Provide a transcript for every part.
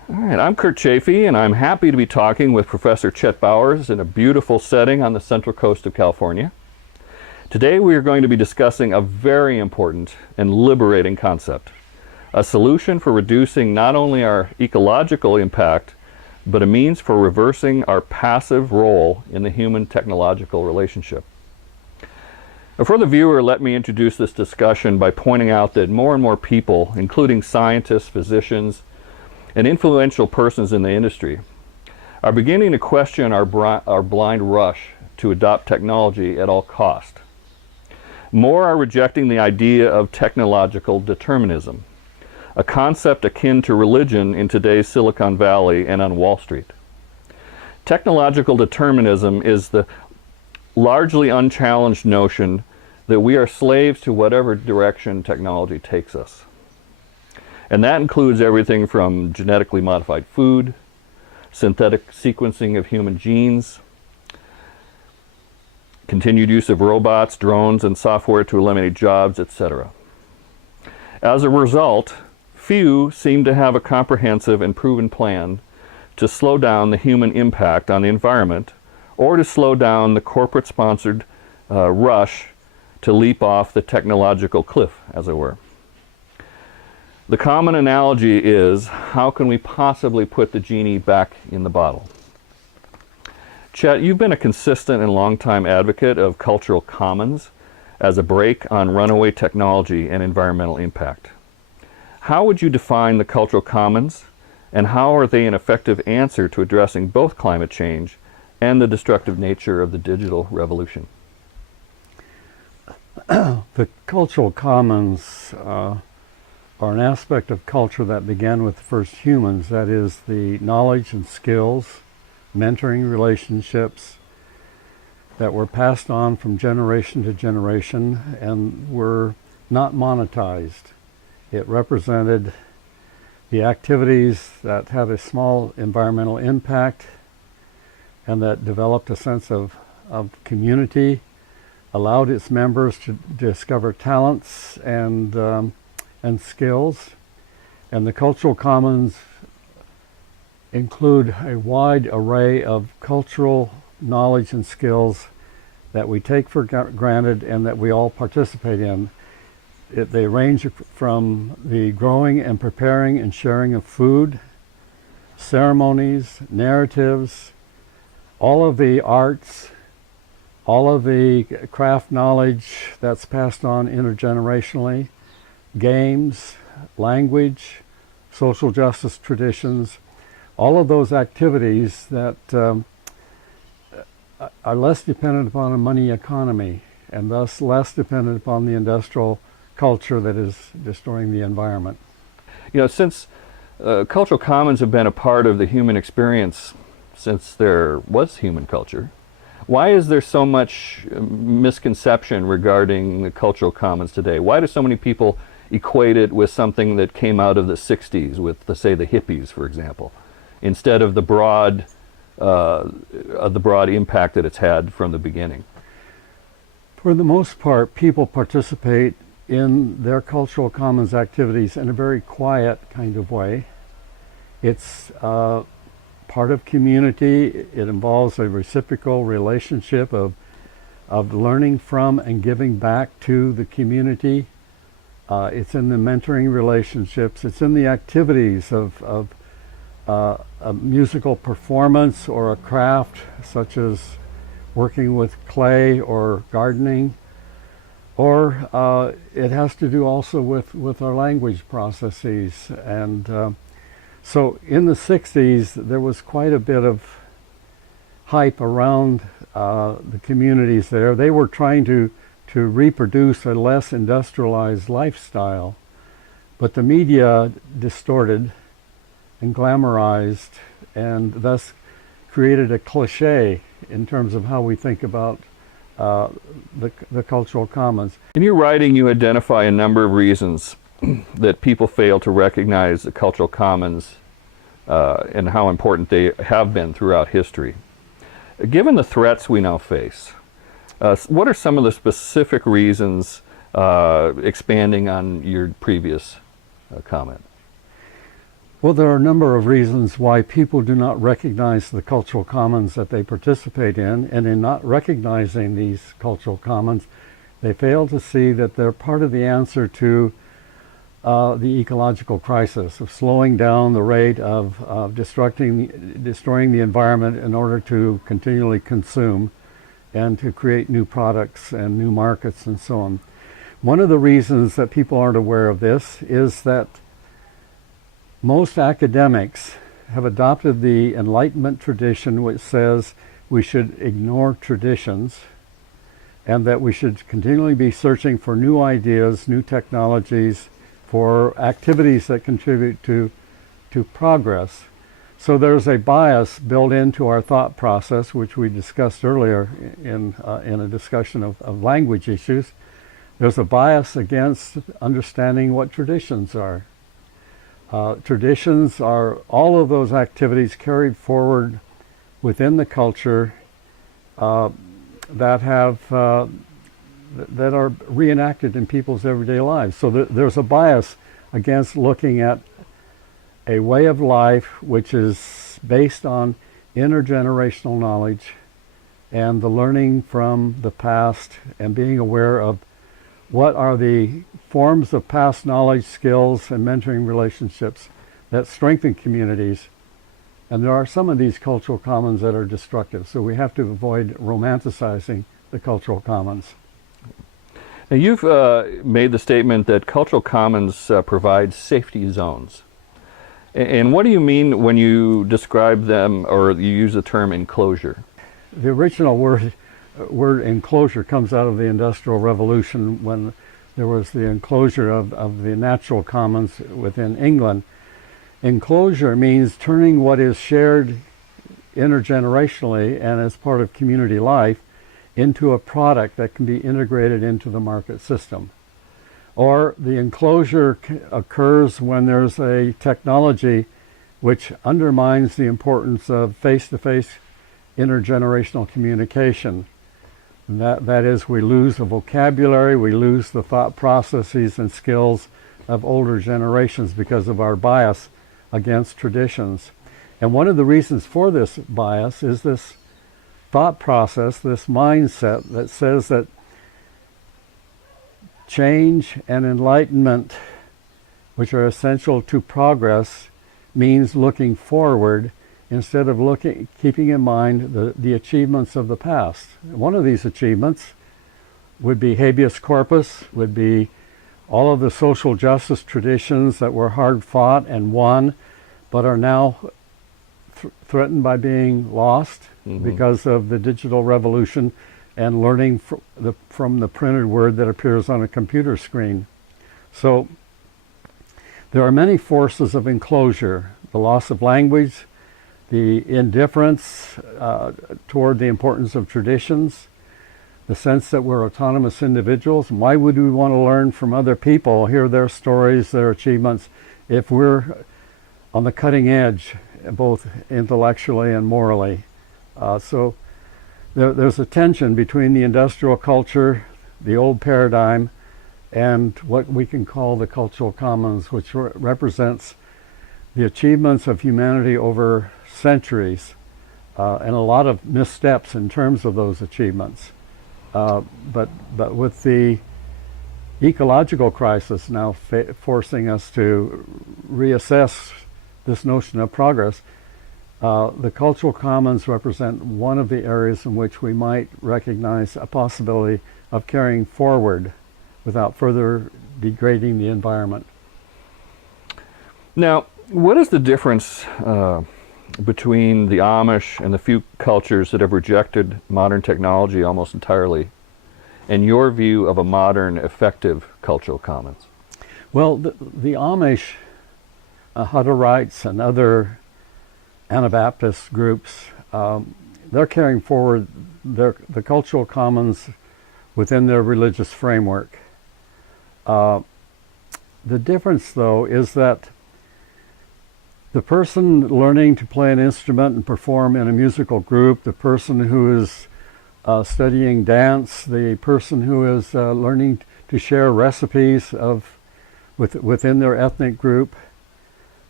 All right, I'm Kurt Chafee, and I'm happy to be talking with Professor Chet Bowers in a beautiful setting on the central coast of California. Today we are going to be discussing a very important and liberating concept, a solution for reducing not only our ecological impact, but a means for reversing our passive role in the human-technological relationship. For the viewer, let me introduce this discussion by pointing out that more and more people, including scientists, physicians, and influential persons in the industry, are beginning to question our blind rush to adopt technology at all cost. More are rejecting the idea of technological determinism, a concept akin to religion in today's Silicon Valley and on Wall Street. Technological determinism is the largely unchallenged notion that we are slaves to whatever direction technology takes us. And that includes everything from genetically modified food, synthetic sequencing of human genes, continued use of robots, drones, and software to eliminate jobs, etc. As a result, few seem to have a comprehensive and proven plan to slow down the human impact on the environment or to slow down the corporate-sponsored rush to leap off the technological cliff, as it were. The common analogy is, how can we possibly put the genie back in the bottle? Chet, you've been a consistent and long-time advocate of cultural commons as a brake on runaway technology and environmental impact. How would you define the cultural commons, and how are they an effective answer to addressing both climate change and the destructive nature of the digital revolution? The cultural commons are an aspect of culture that began with the first humans, that is, the knowledge and skills, mentoring relationships that were passed on from generation to generation and were not monetized. It represented the activities that had a small environmental impact and that developed a sense of community, allowed its members to discover talents and skills. And the cultural commons include a wide array of cultural knowledge and skills that we take for granted and that we all participate in. They range from the growing and preparing and sharing of food, ceremonies, narratives, all of the arts, all of the craft knowledge that's passed on intergenerationally, games, language, social justice traditions, all of those activities that are less dependent upon a money economy and thus less dependent upon the industrial culture that is destroying the environment. You know, since cultural commons have been a part of the human experience since there was human culture, why is there so much misconception regarding the cultural commons today? Why do so many people equate it with something that came out of the 60s with, say, the hippies, for example, instead of the broad impact that it's had from the beginning? For the most part, people participate in their cultural commons activities in a very quiet kind of way. It's part of community. It involves a reciprocal relationship of learning from and giving back to the community. It's in the mentoring relationships. It's in the activities of a musical performance or a craft, such as working with clay or gardening. Or it has to do also with our language processes. And so in the 60s, there was quite a bit of hype around the communities there. They were trying to reproduce a less industrialized lifestyle, but the media distorted and glamorized and thus created a cliche in terms of how we think about the cultural commons. In your writing, you identify a number of reasons that people fail to recognize the cultural commons and how important they have been throughout history. Given the threats we now face, what are some of the specific reasons, expanding on your previous comment? Well, there are a number of reasons why people do not recognize the cultural commons that they participate in, and in not recognizing these cultural commons, they fail to see that they're part of the answer to the ecological crisis of slowing down the rate of destroying the environment in order to continually consume and to create new products and new markets and so on. One of the reasons that people aren't aware of this is that most academics have adopted the Enlightenment tradition, which says we should ignore traditions and that we should continually be searching for new ideas, new technologies, for activities that contribute to progress. So there's a bias built into our thought process, which we discussed earlier in a discussion of language issues. There's a bias against understanding what traditions are. Traditions are all of those activities carried forward within the culture that are reenacted in people's everyday lives. So there's a bias against looking at a way of life which is based on intergenerational knowledge and the learning from the past and being aware of what are the forms of past knowledge, skills, and mentoring relationships that strengthen communities. And there are some of these cultural commons that are destructive, so we have to avoid romanticizing the cultural commons. Now you've made the statement that cultural commons provide safety zones. And what do you mean when you describe them or you use the term enclosure? The original word enclosure comes out of the Industrial Revolution when there was the enclosure of the natural commons within England. Enclosure means turning what is shared intergenerationally and as part of community life into a product that can be integrated into the market system. Or the enclosure occurs when there's a technology which undermines the importance of face-to-face intergenerational communication. That is, we lose the vocabulary, we lose the thought processes and skills of older generations because of our bias against traditions. And one of the reasons for this bias is this thought process, this mindset that says that change and enlightenment, which are essential to progress, means looking forward instead of keeping in mind the achievements of the past. One of these achievements would be habeas corpus, would be all of the social justice traditions that were hard fought and won, but are now threatened by being lost because of the digital revolution and learning from the printed word that appears on a computer screen. So there are many forces of enclosure: the loss of language, the indifference toward the importance of traditions, the sense that we're autonomous individuals. Why would we want to learn from other people, hear their stories, their achievements, if we're on the cutting edge, both intellectually and morally? So there's a tension between the industrial culture, the old paradigm, and what we can call the cultural commons, which represents the achievements of humanity over centuries, and a lot of missteps in terms of those achievements. But with the ecological crisis now forcing us to reassess this notion of progress, the cultural commons represent one of the areas in which we might recognize a possibility of carrying forward without further degrading the environment. Now, what is the difference between the Amish and the few cultures that have rejected modern technology almost entirely, and your view of a modern, effective cultural commons? Well, the Amish, Hutterites, and other Anabaptist groups, they're carrying forward the cultural commons within their religious framework. The difference, though, is that the person learning to play an instrument and perform in a musical group, the person who is studying dance, the person who is learning to share recipes within their ethnic group,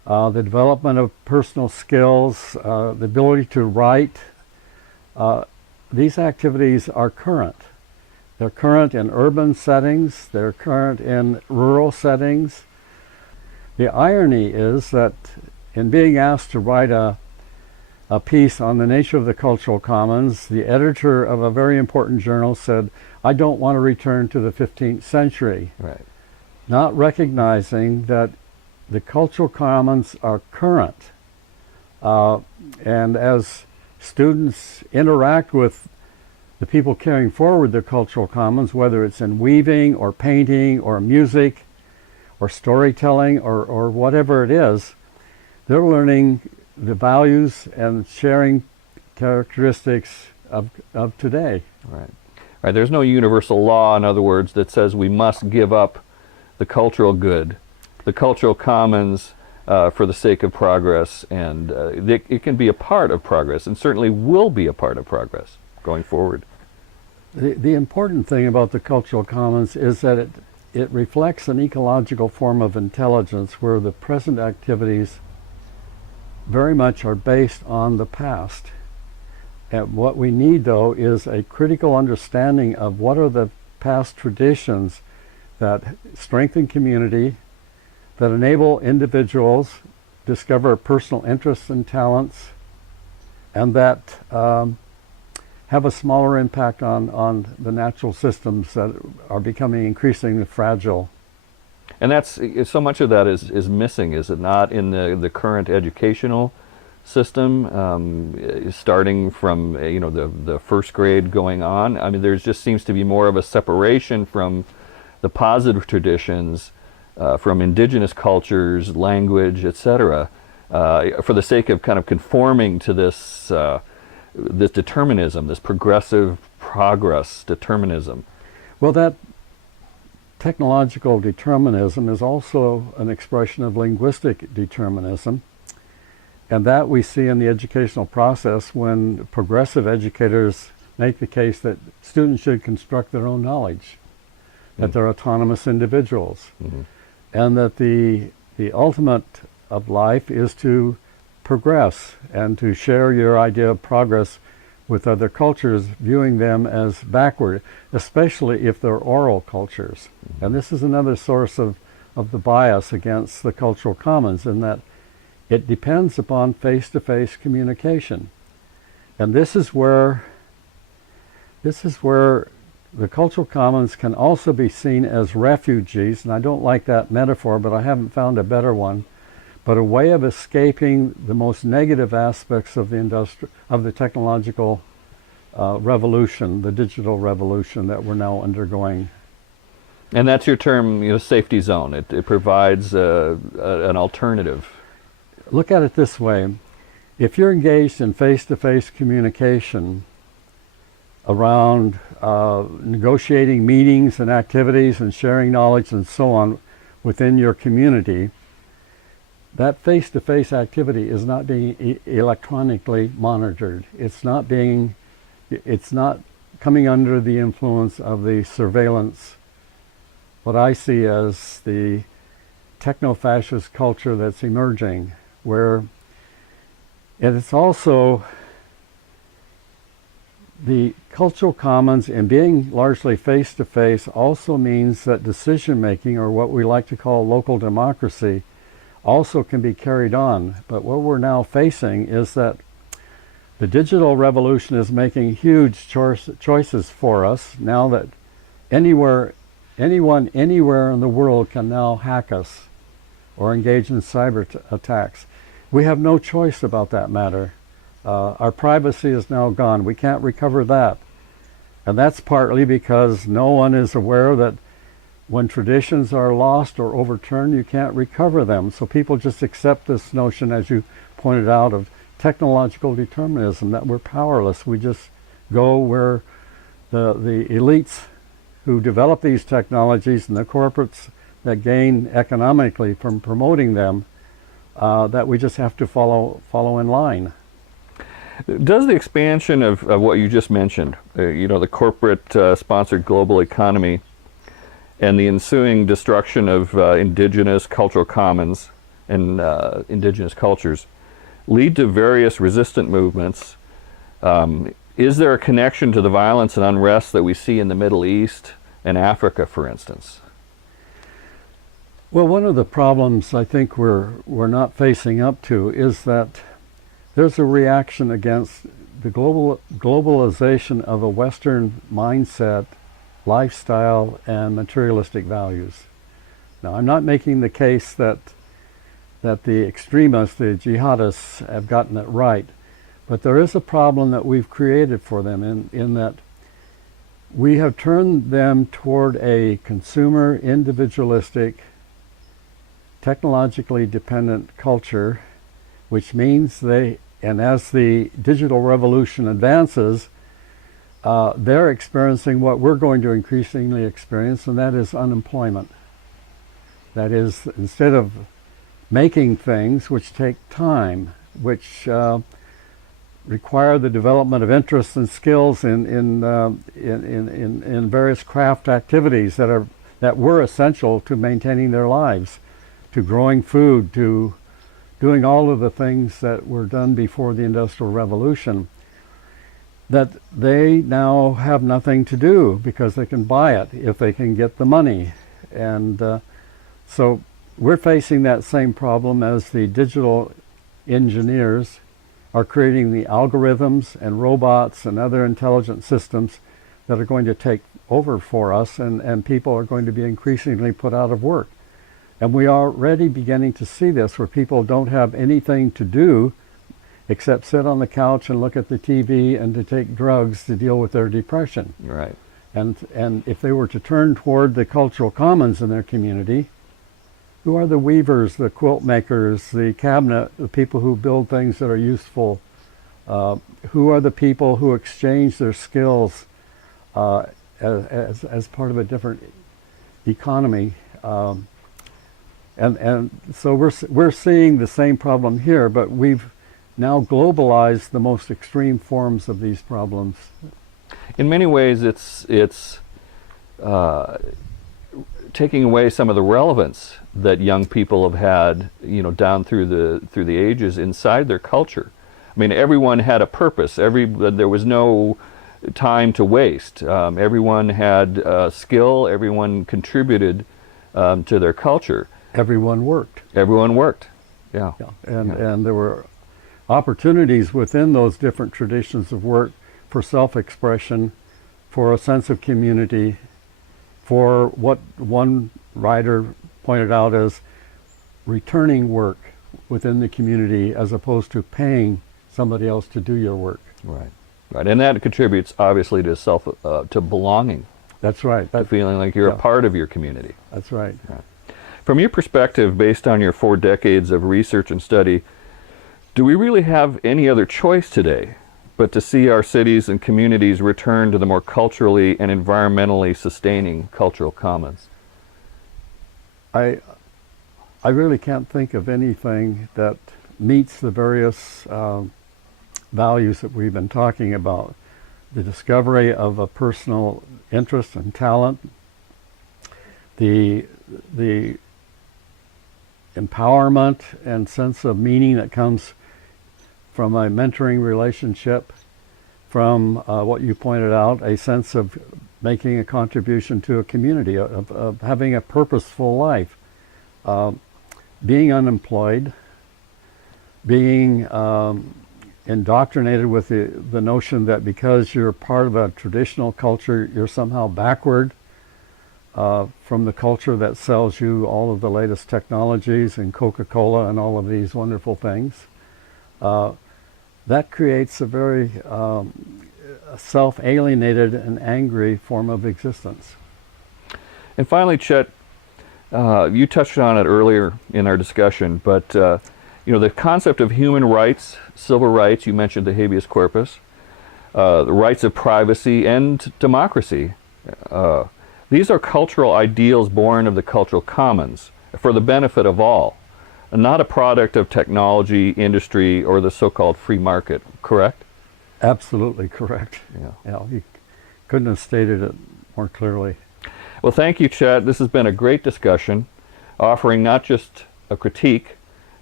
the development of personal skills, the ability to write. These activities are current. They're current in urban settings, they're current in rural settings. The irony is that in being asked to write a piece on the nature of the cultural commons, the editor of a very important journal said, "I don't want to return to the 15th century." Right. Not recognizing that the cultural commons are current. And as students interact with the people carrying forward the cultural commons, whether it's in weaving or painting or music or storytelling or whatever it is, they're learning the values and sharing characteristics of today. Right. Right. There's no universal law, in other words, that says we must give up the cultural good, the cultural commons, for the sake of progress, and it can be a part of progress, and certainly will be a part of progress going forward. The important thing about the cultural commons is that it reflects an ecological form of intelligence where the present activities very much are based on the past. And what we need, though, is a critical understanding of what are the past traditions that strengthen community, that enable individuals to discover personal interests and talents, and that have a smaller impact on the natural systems that are becoming increasingly fragile. And that's so much of that is missing, is it not, in the current educational system, starting from the first grade going on. I mean, there just seems to be more of a separation from the positive traditions, from indigenous cultures, language, etc., for the sake of kind of conforming to this determinism, this progressive progress determinism. Well, that technological determinism is also an expression of linguistic determinism, and that we see in the educational process when progressive educators make the case that students should construct their own knowledge, that they're autonomous individuals, and that the ultimate of life is to progress and to share your idea of progress with other cultures, viewing them as backward, especially if they're oral cultures. And this is another source of the bias against the cultural commons, in that it depends upon face-to-face communication. And this is where the cultural commons can also be seen as refugees, and I don't like that metaphor, but I haven't found a better one, but a way of escaping the most negative aspects of the technological revolution, the digital revolution that we're now undergoing. And that's your term, safety zone. It provides an alternative. Look at it this way. If you're engaged in face-to-face communication around negotiating meetings and activities and sharing knowledge and so on within your community, that face-to-face activity is not being electronically monitored. It's not coming under the influence of the surveillance, what I see as the techno-fascist culture that's emerging, and it's also the cultural commons, in being largely face-to-face, also means that decision-making, or what we like to call local democracy, also can be carried on. But what we're now facing is that the digital revolution is making huge choices for us, now that anyone anywhere in the world can now hack us or engage in cyber attacks. We have no choice about that matter. Our privacy is now gone. We can't recover that. And that's partly because no one is aware that when traditions are lost or overturned, you can't recover them. So people just accept this notion, as you pointed out, of technological determinism, that we're powerless. We just go where the elites who develop these technologies and the corporates that gain economically from promoting them, that we just have to follow in line. Does the expansion of what you just mentioned, the corporate sponsored global economy, and the ensuing destruction of indigenous cultural commons and indigenous cultures lead to various resistant movements. Is there a connection to the violence and unrest that we see in the Middle East and Africa, for instance? Well, one of the problems I think we're not facing up to is that there's a reaction against the globalization of a Western mindset, lifestyle, and materialistic values. Now, I'm not making the case that the extremists, the jihadists, have gotten it right, but there is a problem that we've created for them in that we have turned them toward a consumer, individualistic, technologically dependent culture, which means and as the digital revolution advances, they're experiencing what we're going to increasingly experience, and that is unemployment. That is, instead of making things which take time, which require the development of interests and skills in various craft activities that were essential to maintaining their lives, to growing food, to doing all of the things that were done before the Industrial Revolution, that they now have nothing to do because they can buy it if they can get the money. And so we're facing that same problem as the digital engineers are creating the algorithms and robots and other intelligent systems that are going to take over for us, and people are going to be increasingly put out of work. And we are already beginning to see this, where people don't have anything to do except sit on the couch and look at the TV and to take drugs to deal with their depression. Right. And if they were to turn toward the cultural commons in their community, who are the weavers, the quilt makers, the cabinet, the people who build things that are useful? Who are the people who exchange their skills as part of a different economy? And so we're seeing the same problem here, but we've now globalized the most extreme forms of these problems. In many ways, it's taking away some of the relevance that young people have had, down through the ages inside their culture. I mean, everyone had a purpose. There was no time to waste. Everyone had skill. Everyone contributed to their culture. Everyone worked. Everyone worked. Yeah. And there were opportunities within those different traditions of work for self-expression, for a sense of community, for what one writer pointed out as returning work within the community as opposed to paying somebody else to do your work. Right. And that contributes obviously to to belonging. That's right. To feeling like you're a part of your community. That's right. From your perspective, based on your 4 decades of research and study, do we really have any other choice today but to see our cities and communities return to the more culturally and environmentally sustaining cultural commons? I really can't think of anything that meets the various values that we've been talking about. The discovery of a personal interest and talent, the empowerment and sense of meaning that comes from a mentoring relationship, from what you pointed out, a sense of making a contribution to a community, of having a purposeful life, being unemployed, being indoctrinated with the notion that because you're part of a traditional culture, you're somehow backward from the culture that sells you all of the latest technologies and Coca-Cola and all of these wonderful things. That creates a very self-alienated and angry form of existence. And finally, Chet, you touched on it earlier in our discussion, but the concept of human rights, civil rights, you mentioned the habeas corpus, the rights of privacy and democracy. These are cultural ideals born of the cultural commons for the benefit of all, and not a product of technology, industry, or the so-called free market, correct? Absolutely correct. Yeah, you couldn't have stated it more clearly. Well, thank you, Chet. This has been a great discussion, offering not just a critique,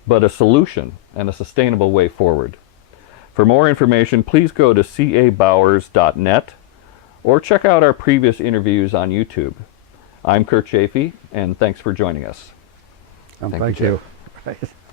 but a solution and a sustainable way forward. For more information, please go to cabowers.net or check out our previous interviews on YouTube. I'm Kurt Chafee, and thanks for joining us. Thank you. Right.